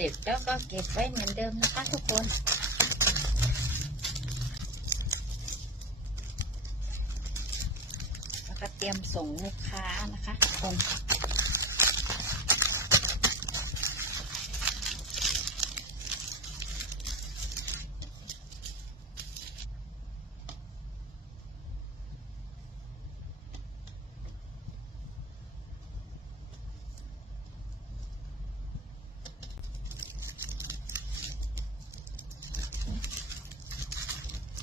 เสร็จแล้วก็เก็บไว้เหมือนเดิมนะคะทุกคน แล้วก็เตรียมส่งลูกค้านะคะทุกคน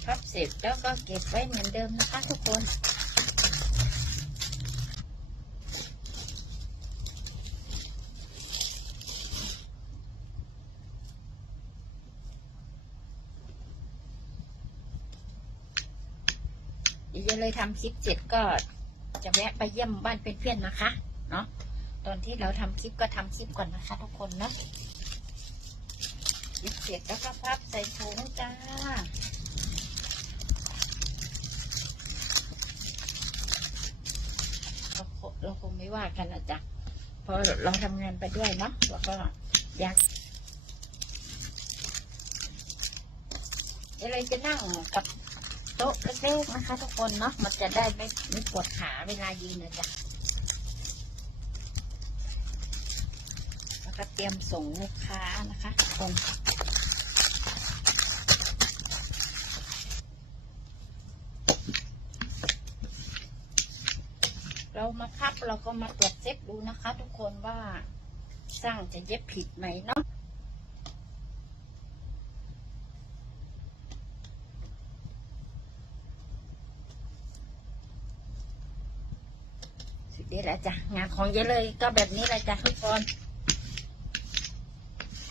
พับเสร็จแล้วก็เก็บไว้เหมือนเดิมนะคะทุกคน เดี๋ยวจะเลยทำคลิปเสร็จก็จะแวะไปเยี่ยมบ้านเพื่อนๆนะคะ เนาะตอนที่เราทำคลิปก็ทำคลิปก่อนนะคะ ทุกคนเนาะเสร็จแล้วก็พับใส่ถุงจ้า เราคงไม่ว่ากันนะจ๊ะเพราะเราทำงานไปด้วยเนาะแล้วก็อยากอะไรจะนั่งกับโต๊ะเล็กๆนะคะ ทุกคนเนาะมันจะได้ไม่ไม่ปวดขาเวลายืนนะจ๊ะแล้วก็เตรียมส่งลูกค้านะคะทุกคน เรามาพับ เราก็มาตรวจเช็คดูนะคะ ทุกคนว่าสร้างจะเย็บผิดไหมเนาะสุดยอดแล้วจ้ะงานของเยอะเลยก็แบบนี้แหละจ้ะทุกคน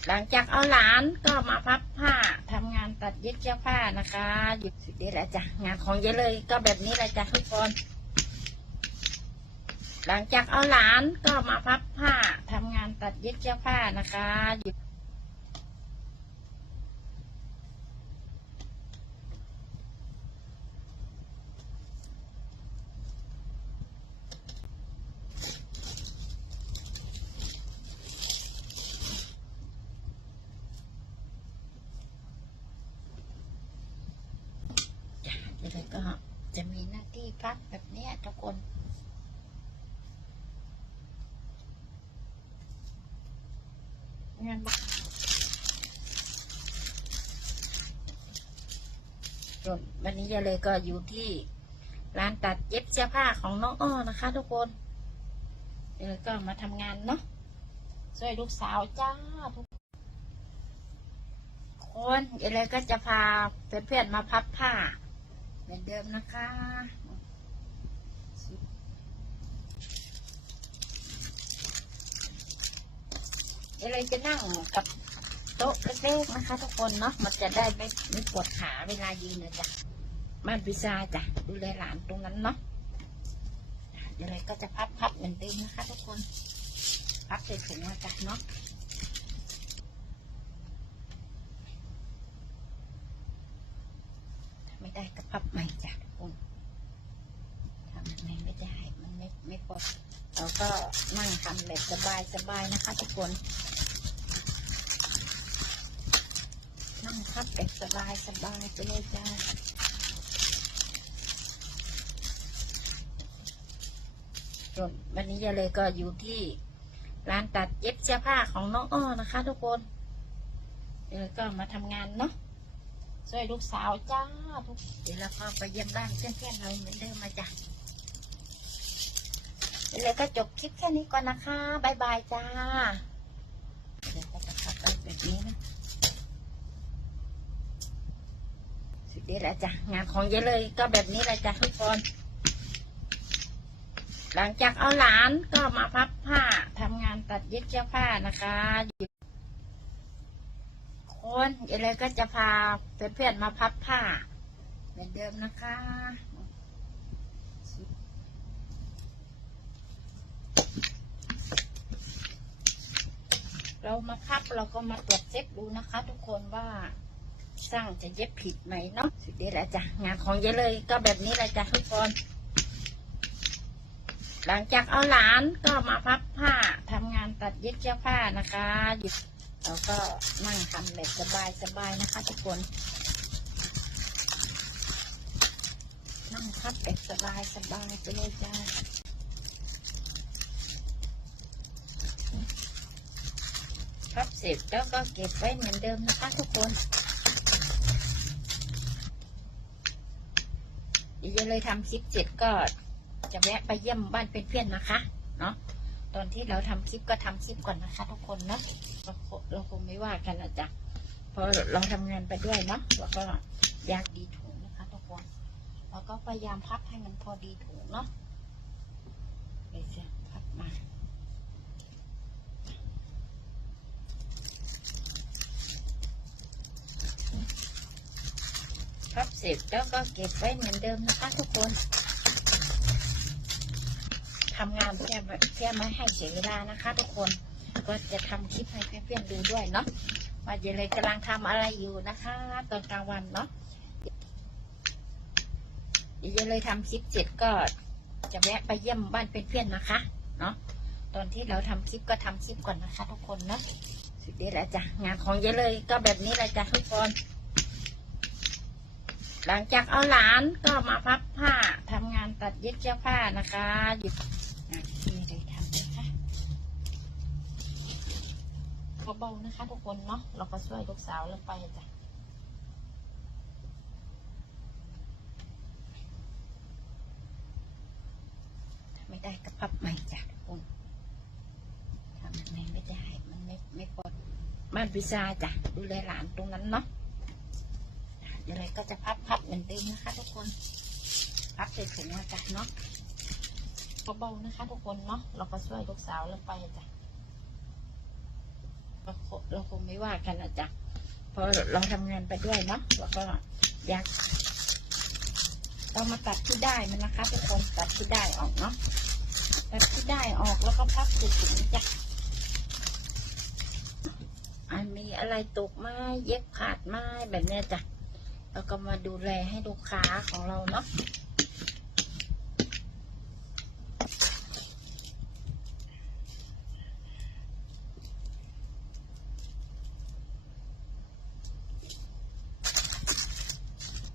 หลังจากเอาหลานก็มาพับผ้าทำงานตัดเย็บเสื้อผ้านะคะ หยุดสุดยอดแล้วจ้ะงานของเยอะเลยก็แบบนี้แหละจ้ะทุกคน หลังจากเอาหลานก็มาพับผ้าทำงานตัดเย็บเสื้อผ้านะคะหยุดเดี๋ยวก็จะมีหน้าที่พักแบบนี้ทุกคน งานบ้านส่วนวันนี้ยายเลยก็อยู่ที่ร้านตัดเย็บเสื้อผ้าของน้องอ้อนะคะ ทุกคนยายเลยก็มาทำงานเนาะช่วยลูกสาวจ้าทุกคนยายเลยก็จะพาเพื่อนๆมาพับผ้า เหมือนเดิมนะคะยาย เลยจะนั่งกับโต๊ะเล็กๆนะคะ ทุกคนเนาะมันจะได้ไม่ไม่ปวดขาเวลายืนนะจ๊ะบ้านพิซซ่าจ้ะดูแลหลานตรงนั้นเนาะเดี๋ยวเลยก็จะพับพับเหมือนเดิมนะคะ ทุกคน พับใส่ถุงมาจ้ะเนาะไม่ได้ก็พับใหม่จ้ะทุกคนทำยังไงไม่ได้มันไม่ไม่ปลดเราก็นั่งทำแบบสบายสบายๆนะคะ ทุกคน นั่ง พับแบบสบายสบายไปเลยจ้าส่วนวันนี้ยายเลยก็อยู่ที่ร้านตัดเย็บเสื้อผ้าของน้องอ้อนะคะ ทุกคนเดี๋ยวก็มาทำงานเนาะช่วยลูกสาวจ้าทุกเดี๋ยวเราก็ไปเยี่ยมบ้านเพื่อนๆเราเหมือนเดิมมาจ้ะเดี๋ยก็จบคลิปแค่นี้ก่อนนะคะบายบายจ้าเดี๋ยวก็จะพับไปแบบนี้นะ สุดยอดแล้วจ้ะงานของเยอะเลยก็แบบนี้แหละจ้ะทุกคนหลังจากเอาหลานก็มาพับผ้าทำงานตัดเย็บเสื้อผ้านะคะหยุดคนเดี๋ยเลยก็จะพาเพื่อนๆมาพับผ้า เหมือนเดิมนะคะเรามาพับเราก็มาตรวจเช็คดูนะคะ ทุกคนว่า สร้างจะเย็บผิดไหมเนาะสุดยอดแล้วจ้ะงานของเยอะเลยก็แบบนี้แหละจ้ะทุกคนหลังจากเอาหลานก็มาพับผ้าทำงานตัดเย็บเสื้อผ้านะคะหยุดเราก็นั่งทำแบบสบายๆนะคะ ทุกคน นั่งพับแบบสบายๆไปเลยจ้าพับเสร็จแล้วก็เก็บไว้เหมือนเดิมนะคะ ทุกคน เยวจะเลยทำคลิปเจ็ดก็จะแวะไปเยี่ยมบ้านเพื่อนๆนะคะ เนาะตอนที่เราทำคลิปก็ทำคลิปก่อนนะคะ ทุกคนเนาะเราคงเราคงไม่ว่ากันนะจ๊ะเพราะเราทำงานไปด้วยเนาะแล้วก็อยากดีถุงนะคะทุกคนแล้วก็พยายามพับให้มันพอดีถุงเนาะไปเสียพับมา พับเสร็จแล้วก็เก็บไว้เหมือนเดิมนะคะทุกคนทำงานเพื่อเพื่อไม่ให้เสียเวลานะคะ ทุกคนก็จะทำคลิปให้เพื่อนๆดูด้วยเนาะว่าเยเลยกำลังทำอะไรอยู่นะคะ ตอนกลางวันเนาะเยวจเลยทำคลิปเสร็จก็จะแวะไปเยี่ยมบ้านเพื่อนๆนะคะ เนาะตอนที่เราทำคลิปก็ทำคลิปก่อนนะคะ ทุกคนเนาะสุดเด็ดแล้วจ้ะงานของเยเลยก็แบบนี้แหละจ้ะทุกคน หลังจากเอาหลานก็มาพับผ้าทำงานตัดเย็บเสื้อผ้านะคะหยุดงานที่เลยทำนะคะเบานะคะทุกคนเนาะเราก็ช่วยลูกสาวเราไปจ้ะไม่ได้ก็พับใหม่จ้ะทุกคนทำยังไงไม่ได้มันไม่ไม่ปลอดบ้านพิซาจ้ะดูแลหลานตรงนั้นเนาะ เดี๋ยวอะไรก็จะพับพับเหมือนเดิมนะคะ ทุกคน พับใส่ถุงมาจ้ะเนาะเบาๆนะคะ ทุกคนเนาะ เราก็ช่วยลูกสาวเราไปจ้ะเราคงเราคงไม่ว่ากันนะจ๊ะพราะเราทำงานไปด้วยเนาะแล้วก็อยากเรามาตัดที่ได้มันนะคะ ทุกคนตัดที่ได้ออกเนาะตัดที่ได้ออกแล้วก็พับใส่ถุงจ้ะอันมีอะไรตกไหม้เย็บขาดไหม้แบบเนี้ยจ้ะ แล้วก็มาดูแลให้ลูกค้าของเราเนาะ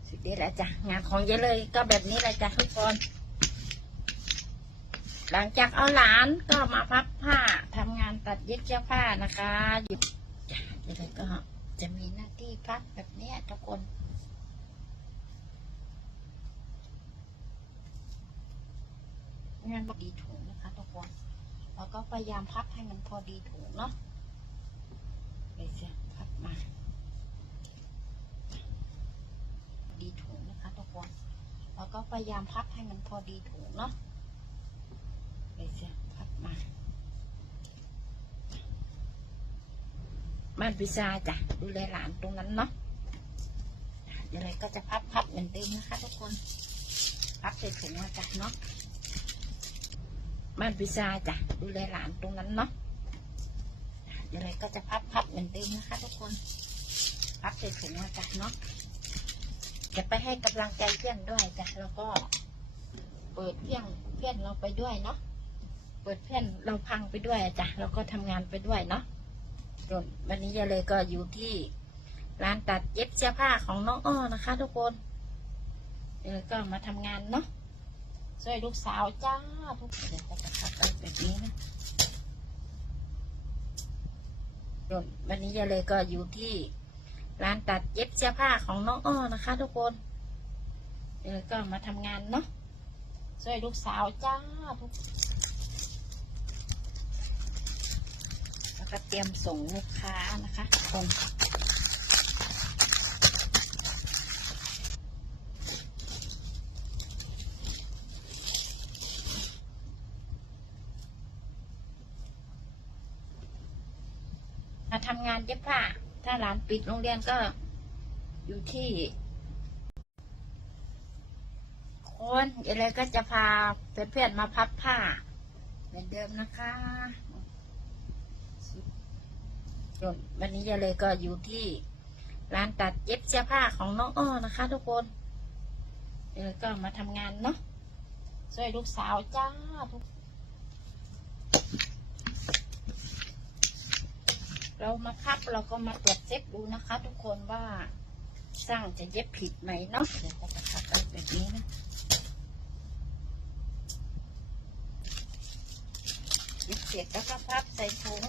สุดเด็ดล้วจ้ะงานของเยอะเลยก็แบบนี้แหละจ้ะทุกคน หลังจากเอาหลานก็มาพับผ้าทำงานตัดเย็บเสื้อผ้านะคะหยุดเดี๋ยวเลยก็จะมีหน้าที่พับแบบนี้ทุกคน งานพอดีถุงนะคะทุกคนแล้วก็พยายามพับให้มันพอดีถุงเนาะไปเสียพับมาดีถุงนะคะทุกคนแล้วก็พยายามพับให้มันพอดีถุงเนาะไปเสียพับมาบ้านพิซาจ้ะดูแลหลานตรงนั้นเนาะเดี๋ยวอะไรก็จะพับพับเหมือนเดิมนะคะทุกคน พับใส่ถุงมาจ้ะเนาะ บ้านพิซาจ้ะดูแลหลานตรงนั้นเนาะเดี๋ยวอะไรก็จะพับพับเหมือนเดิมนะคะ ทุกคน พับใส่ถุงมาจ้ะเนาะจะไปให้กำลังใจเพื่อนด้วยจ้ะแล้วก็ เปิดเพื่อนเพื่อนเราไปด้วยเนาะเปิดเพื่อนเราพังไปด้วยจ้ะแล้วก็ทำงานไปด้วยเนาะส่วนวันนี้ยายเลยก็อยู่ที่ร้านตัดเย็บเสื้อผ้าของน้องอ้อนะคะ ทุกคนเดี๋ยวก็มาทำงานเนาะ ช่วยลูกสาวจ้าทุกเดี๋ยวก็จะพับไปแบบนี้นะวันนี้ยายเลยก็อยู่ที่ร้านตัดเย็บเสื้อผ้าของน้องอ้อนะคะ ทุกคนเดี๋ยวก็มาทำงานเนาะช่วยลูกสาวจ้าทุกแล้วก็เตรียมส่งลูกค้านะคะทุกคน ทำงานเย็บผ้า ถ้าร้านปิดโรงเรียนก็อยู่ที่คนอะไรก็จะพาเพื่อนๆมาพับผ้า เหมือนเดิมนะคะส่วนวันนี้ยายเลยก็อยู่ที่ร้านตัดเย็บเสื้อผ้าของน้องอ้อนะคะทุกคนเดี๋ยวก็มาทำงานเนาะช่วยลูกสาวจ้าทุก เรามาคับเราก็มาตรวจเช็คดูนะคะ ทุกคนว่าสร้างจะเย็บผิดไหมเนาะเดี๋ยวจะคับไปแบบนี้นะเย็บเสร็จแล้วก็พับใส่ถุง